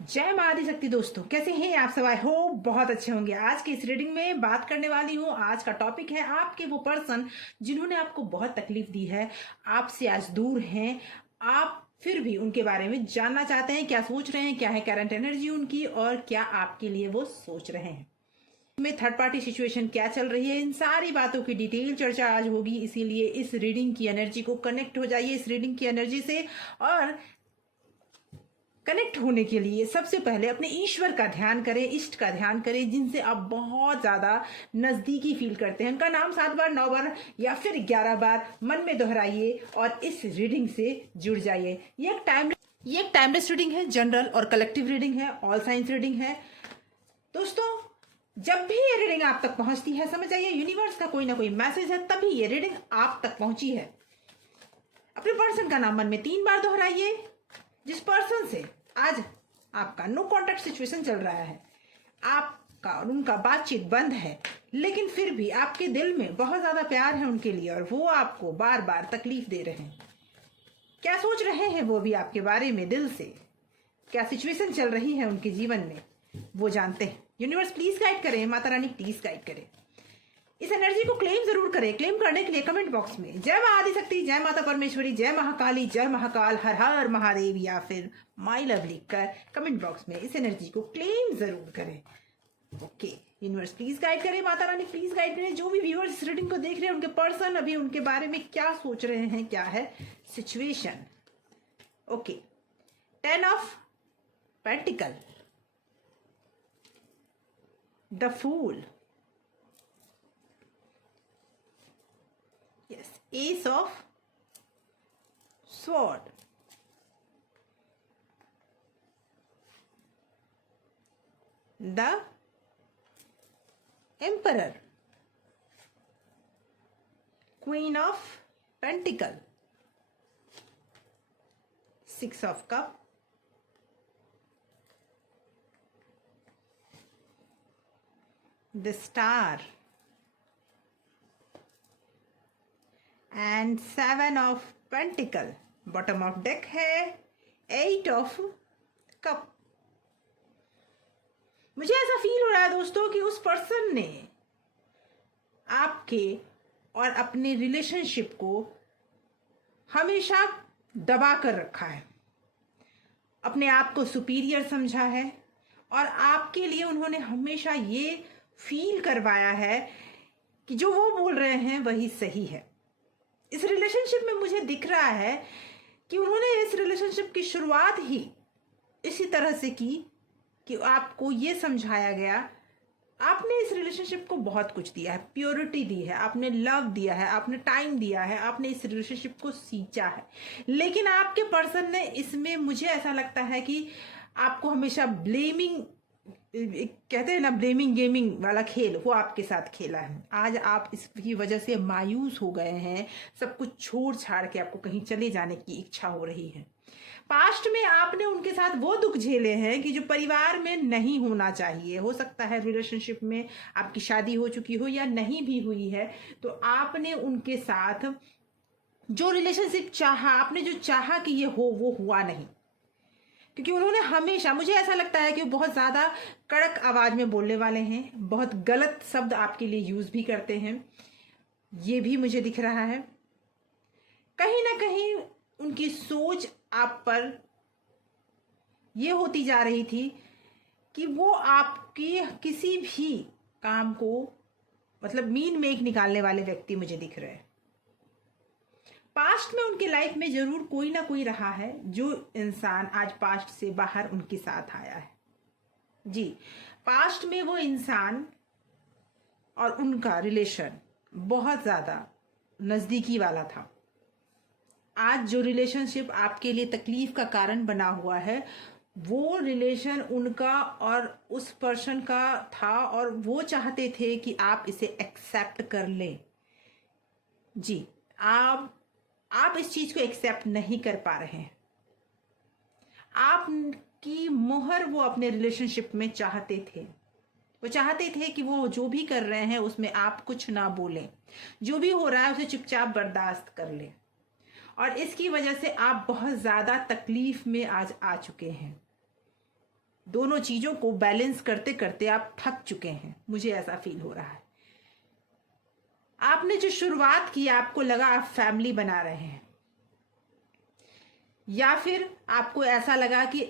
जय माँ आदिशक्ति दोस्तों, कैसे हैं आप सब? आई होप बहुत अच्छे होंगे। आज की इस रीडिंग में बात करने वाली हूँ। आज का टॉपिक है आपके वो पर्सन जिन्होंने आपको बहुत तकलीफ दी है, आपसे आज दूर हैं, आप फिर भी उनके बारे में जानना चाहते हैं, क्या सोच रहे हैं, क्या है करंट एनर्जी उनकी और क्या आपके लिए वो सोच रहे हैं, में थर्ड पार्टी सिचुएशन क्या चल रही है। इन सारी बातों की डिटेल चर्चा आज होगी, इसीलिए इस रीडिंग की एनर्जी को कनेक्ट हो जाइए इस रीडिंग की एनर्जी से। और कनेक्ट होने के लिए सबसे पहले अपने ईश्वर का ध्यान करें, इष्ट का ध्यान करें, जिनसे आप बहुत ज्यादा नजदीकी फील करते हैं। उनका नाम 7 बार, 9 बार या फिर 11 बार मन में दोहराइए और इस रीडिंग से जुड़ जाइए। ये एक टाइमलेस रीडिंग है, जनरल और कलेक्टिव रीडिंग है, ऑल साइंस रीडिंग है। दोस्तों, जब भी ये रीडिंग आप तक पहुंचती है, समझ जाइए यूनिवर्स का कोई ना कोई मैसेज है, तभी ये रीडिंग आप तक पहुंची है। अपने पर्सन का नाम मन में 3 बार दोहराइए। जिस पर्सन से आज आपका नो कॉन्टैक्ट सिचुएशन चल रहा है, आपका और उनका बातचीत बंद है, लेकिन फिर भी आपके दिल में बहुत ज्यादा प्यार है उनके लिए और वो आपको बार बार तकलीफ दे रहे हैं। क्या सोच रहे हैं वो भी आपके बारे में दिल से, क्या सिचुएशन चल रही है उनके जीवन में, वो जानते हैं। यूनिवर्स प्लीज गाइड करें, माता रानी प्लीज गाइड करें। इस एनर्जी को क्लेम जरूर करें। क्लेम करने के लिए कमेंट बॉक्स में जय मां आदिशक्ति, जय माता परमेश्वरी, जय महाकाली, जय महाकाल, हर हर महादेव या फिर माई लव लिखकर कमेंट बॉक्स में इस एनर्जी को क्लेम जरूर करें। ओके, यूनिवर्स प्लीज गाइड करें, माता रानी प्लीज गाइड करें। जो भी व्यूअर्स इस रीडिंग को देख रहे हैं, उनके पर्सन अभी उनके बारे में क्या सोच रहे हैं, क्या है situation. Okay, 10 of pentacle, the fool, yes, ace of sword, the emperor, queen of pentacle, 6 of cup, the star and 7 of pentacle। Bottom of deck है 8 ऑफ कप। मुझे ऐसा फील हो रहा है दोस्तों कि उस पर्सन ने आपके और अपने रिलेशनशिप को हमेशा दबा कर रखा है, अपने आप को सुपीरियर समझा है और आपके लिए उन्होंने हमेशा ये फील करवाया है कि जो वो बोल रहे हैं वही सही है। इस रिलेशनशिप में मुझे दिख रहा है कि उन्होंने इस रिलेशनशिप की शुरुआत ही इसी तरह से की कि आपको ये समझाया गया। आपने इस रिलेशनशिप को बहुत कुछ दिया है, प्योरिटी दी है, आपने लव दिया है, आपने टाइम दिया है, आपने इस रिलेशनशिप को सींचा है, लेकिन आपके पर्सन ने इसमें, मुझे ऐसा लगता है कि आपको हमेशा ब्लेमिंग, कहते हैं ना ब्लेमिंग गेमिंग वाला खेल, वो आपके साथ खेला है। आज आप इसकी वजह से मायूस हो गए हैं, सब कुछ छोड़ छाड़ के आपको कहीं चले जाने की इच्छा हो रही है। पास्ट में आपने उनके साथ वो दुख झेले हैं कि जो परिवार में नहीं होना चाहिए। हो सकता है रिलेशनशिप में आपकी शादी हो चुकी हो या नहीं भी हुई है, तो आपने उनके साथ जो रिलेशनशिप चाहा, आपने जो चाहा कि ये हो, वो हुआ नहीं, क्योंकि उन्होंने हमेशा, मुझे ऐसा लगता है कि वो बहुत ज़्यादा कड़क आवाज़ में बोलने वाले हैं, बहुत गलत शब्द आपके लिए यूज़ भी करते हैं, ये भी मुझे दिख रहा है। कहीं ना कहीं उनकी सोच आप पर ये होती जा रही थी कि वो आपकी किसी भी काम को, मतलब मीन मेक निकालने वाले व्यक्ति मुझे दिख रहे हैं। पास्ट में उनके लाइफ में जरूर कोई ना कोई रहा है जो इंसान आज पास्ट से बाहर उनके साथ आया है। जी, पास्ट में वो इंसान और उनका रिलेशन बहुत ज्यादा नजदीकी वाला था। आज जो रिलेशनशिप आपके लिए तकलीफ का कारण बना हुआ है, वो रिलेशन उनका और उस पर्सन का था और वो चाहते थे कि आप इसे एक्सेप्ट कर लें। जी, आप इस चीज को एक्सेप्ट नहीं कर पा रहे हैं। आपकी मोहर वो अपने रिलेशनशिप में चाहते थे। वो चाहते थे कि वो जो भी कर रहे हैं उसमें आप कुछ ना बोलें, जो भी हो रहा है उसे चुपचाप बर्दाश्त कर लें। और इसकी वजह से आप बहुत ज्यादा तकलीफ में आज आ चुके हैं। दोनों चीजों को बैलेंस करते करते आप थक चुके हैं, मुझे ऐसा फील हो रहा है। आपने जो शुरुआत की, आपको लगा आप फैमिली बना रहे हैं, या फिर आपको ऐसा लगा कि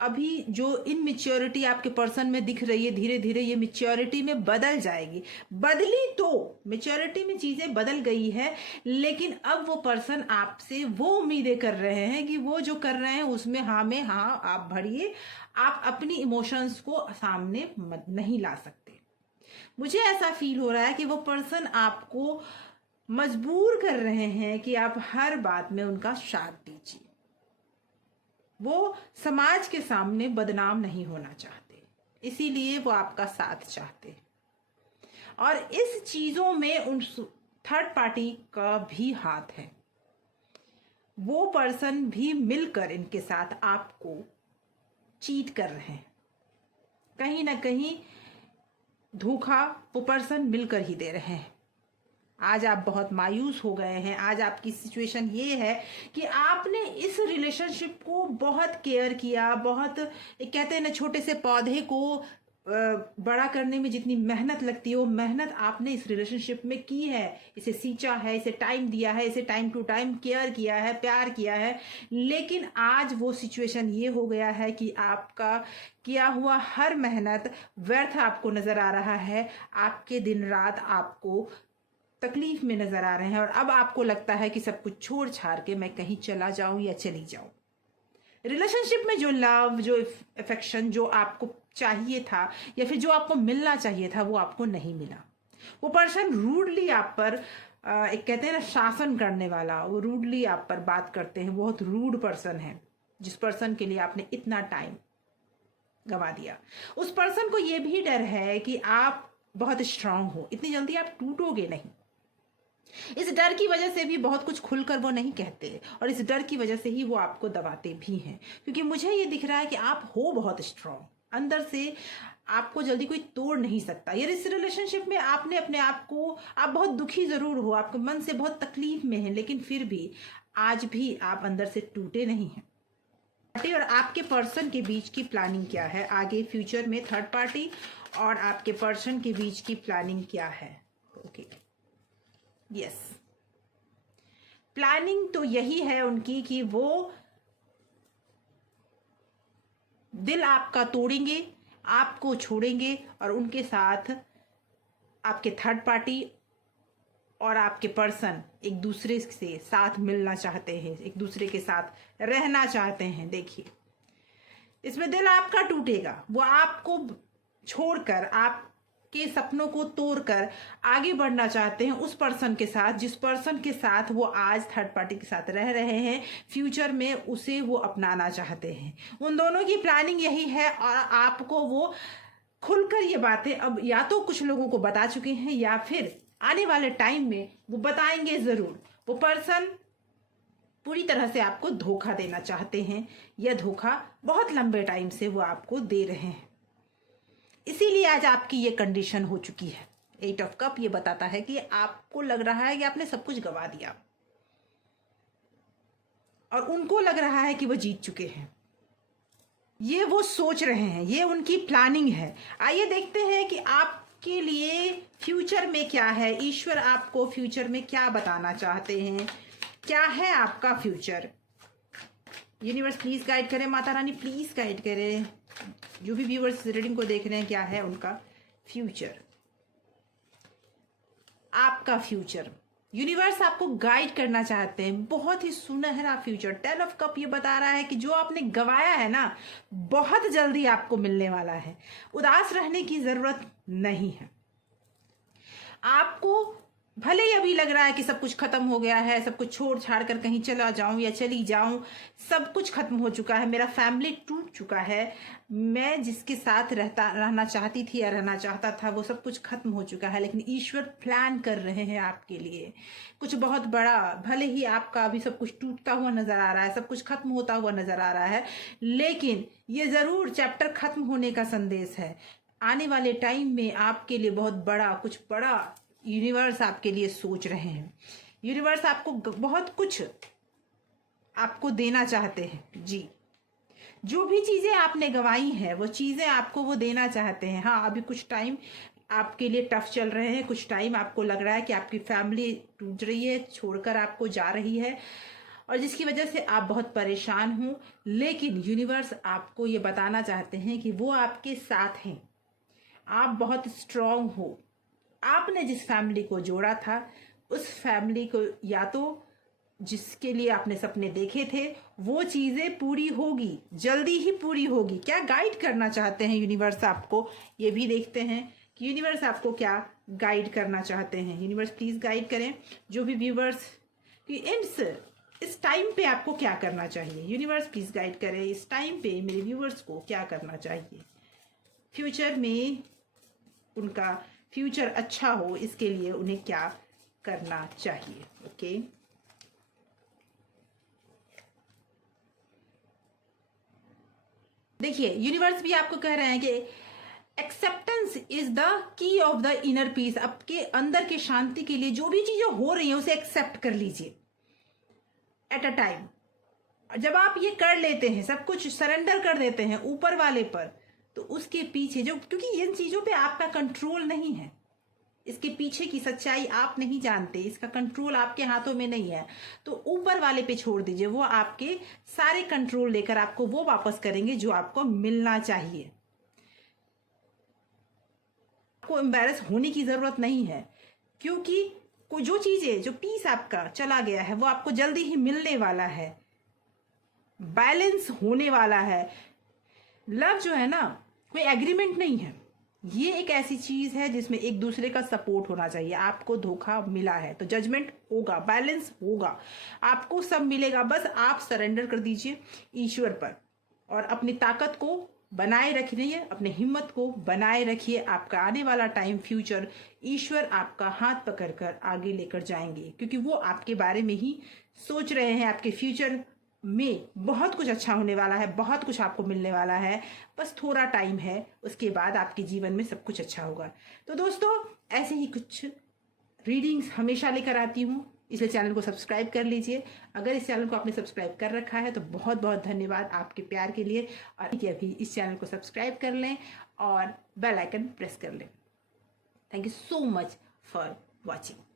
अभी जो इनमेच्योरिटी आपके पर्सन में दिख रही है, धीरे धीरे ये मेच्योरिटी में बदल जाएगी। बदली तो मेच्योरिटी में चीजें बदल गई है, लेकिन अब वो पर्सन आपसे वो उम्मीदें कर रहे हैं कि वो जो कर रहे हैं उसमें हाँ में हाँ आप भरिए, आप अपनी इमोशंस को सामने नहीं ला सकते। मुझे ऐसा फील हो रहा है कि वो पर्सन आपको मजबूर कर रहे हैं कि आप हर बात में उनका साथ दीजिए। वो समाज के सामने बदनाम नहीं होना चाहते, इसीलिए वो आपका साथ चाहते। और इस चीजों में उन थर्ड पार्टी का भी हाथ है। वो पर्सन भी मिलकर इनके साथ आपको चीट कर रहे हैं। कहीं ना कहीं धोखा वो पर्सन मिलकर ही दे रहे हैं। आज आप बहुत मायूस हो गए हैं। आज आपकी सिचुएशन ये है कि आपने इस रिलेशनशिप को बहुत केयर किया, बहुत, एक कहते हैं ना, छोटे से पौधे को बड़ा करने में जितनी मेहनत लगती है वो मेहनत आपने इस रिलेशनशिप में की है। इसे सींचा है, इसे टाइम दिया है, इसे टाइम टू टाइम केयर किया है, प्यार किया है। लेकिन आज वो सिचुएशन ये हो गया है कि आपका किया हुआ हर मेहनत व्यर्थ आपको नजर आ रहा है। आपके दिन रात आपको तकलीफ में नजर आ रहे हैं, और अब आपको लगता है कि सब कुछ छोड़ छाड़ के मैं कहीं चला जाऊं या चली जाऊं। रिलेशनशिप में जो लव, जो अफेक्शन, जो आपको चाहिए था या फिर जो आपको मिलना चाहिए था, वो आपको नहीं मिला। वो पर्सन रूडली आप पर, एक कहते हैं ना शासन करने वाला, वो रूडली आप पर बात करते हैं। बहुत रूड पर्सन है जिस पर्सन के लिए आपने इतना टाइम गंवा दिया। उस पर्सन को ये भी डर है कि आप बहुत स्ट्रांग हो, इतनी जल्दी आप टूटोगे नहीं। इस डर की वजह से भी बहुत कुछ खुलकर वो नहीं कहते, और इस डर की वजह से ही वो आपको दबाते भी हैं। क्योंकि मुझे ये दिख रहा है कि आप हो बहुत स्ट्रांग, अंदर से आपको जल्दी कोई तोड़ नहीं सकता। यार इस रिलेशनशिप में आपने अपने आप को, आप बहुत दुखी जरूर हो, आपके मन से बहुत तकलीफ में है, लेकिन फिर भी आज भी आप अंदर से टूटे नहीं हैं। पार्टी और आपके पर्सन के बीच की प्लानिंग क्या है आगे फ्यूचर में? थर्ड पार्टी और आपके पर्सन के बीच की प्लानिंग क्या है? ओके, यस, प्लानिंग तो यही है उनकी कि वो दिल आपका तोड़ेंगे, आपको छोड़ेंगे, और उनके साथ आपके थर्ड पार्टी और आपके पर्सन एक दूसरे से साथ मिलना चाहते हैं, एक दूसरे के साथ रहना चाहते हैं। देखिए, इसमें दिल आपका टूटेगा। वो आपको छोड़कर, आपके सपनों को तोड़कर आगे बढ़ना चाहते हैं उस पर्सन के साथ, जिस पर्सन के साथ वो आज थर्ड पार्टी के साथ रह रहे हैं। फ्यूचर में उसे वो अपनाना चाहते हैं। उन दोनों की प्लानिंग यही है, और आपको वो खुलकर ये बातें अब या तो कुछ लोगों को बता चुके हैं, या फिर आने वाले टाइम में वो बताएंगे जरूर। वो पर्सन पूरी तरह से आपको धोखा देना चाहते हैं। यह धोखा बहुत लंबे टाइम से वो आपको दे रहे हैं, इसीलिए आज आपकी ये कंडीशन हो चुकी है। 8 ऑफ कप ये बताता है कि आपको लग रहा है कि आपने सब कुछ गवा दिया, और उनको लग रहा है कि वो जीत चुके हैं। ये वो सोच रहे हैं, ये उनकी प्लानिंग है। आइए देखते हैं कि आपके लिए फ्यूचर में क्या है। ईश्वर आपको फ्यूचर में क्या बताना चाहते हैं, क्या है आपका फ्यूचर। यूनिवर्स प्लीज गाइड करें, माता रानी प्लीज गाइड करें। जो भी व्यूअर्स रीडिंग को देख रहे हैं, क्या है उनका फ्यूचर, आपका फ्यूचर। यूनिवर्स आपको गाइड करना चाहते हैं, बहुत ही सुनहरा फ्यूचर। 10 ऑफ कप ये बता रहा है कि जो आपने गवाया है ना, बहुत जल्दी आपको मिलने वाला है। उदास रहने की जरूरत नहीं है। आपको भले ही अभी लग रहा है कि सब कुछ खत्म हो गया है, सब कुछ छोड़ छाड़ कर कहीं चला जाऊं या चली जाऊं, सब कुछ खत्म हो चुका है, मेरा फैमिली टूट चुका है, मैं जिसके साथ रहना चाहती थी या रहना चाहता था वो सब कुछ खत्म हो चुका है। लेकिन ईश्वर प्लान कर रहे हैं आपके लिए कुछ बहुत बड़ा। भले ही आपका अभी सब कुछ टूटता हुआ नजर आ रहा है, सब कुछ खत्म होता हुआ नजर आ रहा है, लेकिन ये जरूर चैप्टर खत्म होने का संदेश है। आने वाले टाइम में आपके लिए बहुत बड़ा, कुछ बड़ा यूनिवर्स आपके लिए सोच रहे हैं। यूनिवर्स आपको बहुत कुछ आपको देना चाहते हैं जी। जो भी चीज़ें आपने गंवाई हैं वो चीज़ें आपको वो देना चाहते हैं। हाँ, अभी कुछ टाइम आपके लिए टफ चल रहे हैं, कुछ टाइम आपको लग रहा है कि आपकी फैमिली टूट रही है, छोड़कर आपको जा रही है, और जिसकी वजह से आप बहुत परेशान हो। लेकिन यूनिवर्स आपको ये बताना चाहते हैं कि वो आपके साथ हैं, आप बहुत स्ट्रांग हो। आपने जिस फैमिली को जोड़ा था उस फैमिली को, या तो जिसके लिए आपने सपने देखे थे, वो चीजें पूरी होगी, जल्दी ही पूरी होगी। क्या गाइड करना चाहते हैं यूनिवर्स आपको, ये भी देखते हैं कि यूनिवर्स आपको क्या गाइड करना चाहते हैं। यूनिवर्स प्लीज गाइड करें जो भी व्यूवर्स कि इस टाइम पे आपको क्या करना चाहिए। यूनिवर्स प्लीज गाइड करें इस टाइम पे मेरे व्यूवर्स को क्या करना चाहिए, फ्यूचर में उनका फ्यूचर अच्छा हो, इसके लिए उन्हें क्या करना चाहिए। ओके, देखिए यूनिवर्स भी आपको कह रहे हैं कि acceptance is the key of the inner peace. आपके अंदर के शांति के लिए जो भी चीजें हो रही हैं उसे एक्सेप्ट कर लीजिए एट अ टाइम। जब आप ये कर लेते हैं, सब कुछ सरेंडर कर देते हैं ऊपर वाले पर, तो उसके पीछे जो, क्योंकि इन चीजों पे आपका कंट्रोल नहीं है, इसके पीछे की सच्चाई आप नहीं जानते, इसका कंट्रोल आपके हाथों में नहीं है, तो ऊपर वाले पे छोड़ दीजिए। वो आपके सारे कंट्रोल लेकर आपको वो वापस करेंगे जो आपको मिलना चाहिए। आपको एम्बैरेस होने की जरूरत नहीं है, क्योंकि कोई जो चीजें, जो पीस आपका चला गया है वो आपको जल्दी ही मिलने वाला है, बैलेंस होने वाला है। लव जो है ना, कोई एग्रीमेंट नहीं है, ये एक ऐसी चीज है जिसमें एक दूसरे का सपोर्ट होना चाहिए। आपको धोखा मिला है तो जजमेंट होगा, बैलेंस होगा, आपको सब मिलेगा। बस आप सरेंडर कर दीजिए ईश्वर पर और अपनी ताकत को बनाए रखिए, अपने हिम्मत को बनाए रखिए। आपका आने वाला टाइम, फ्यूचर, ईश्वर आपका हाथ पकड़कर आगे लेकर जाएंगे, क्योंकि वो आपके बारे में ही सोच रहे हैं। आपके फ्यूचर में बहुत कुछ अच्छा होने वाला है, बहुत कुछ आपको मिलने वाला है, बस थोड़ा टाइम है, उसके बाद आपके जीवन में सब कुछ अच्छा होगा। तो दोस्तों, ऐसे ही कुछ रीडिंग्स हमेशा लेकर आती हूँ, इसलिए चैनल को सब्सक्राइब कर लीजिए। अगर इस चैनल को आपने सब्सक्राइब कर रखा है तो बहुत बहुत धन्यवाद आपके प्यार के लिए, और अभी इस चैनल को सब्सक्राइब कर लें और बेल आइकन प्रेस कर लें। Thank you so much for watching.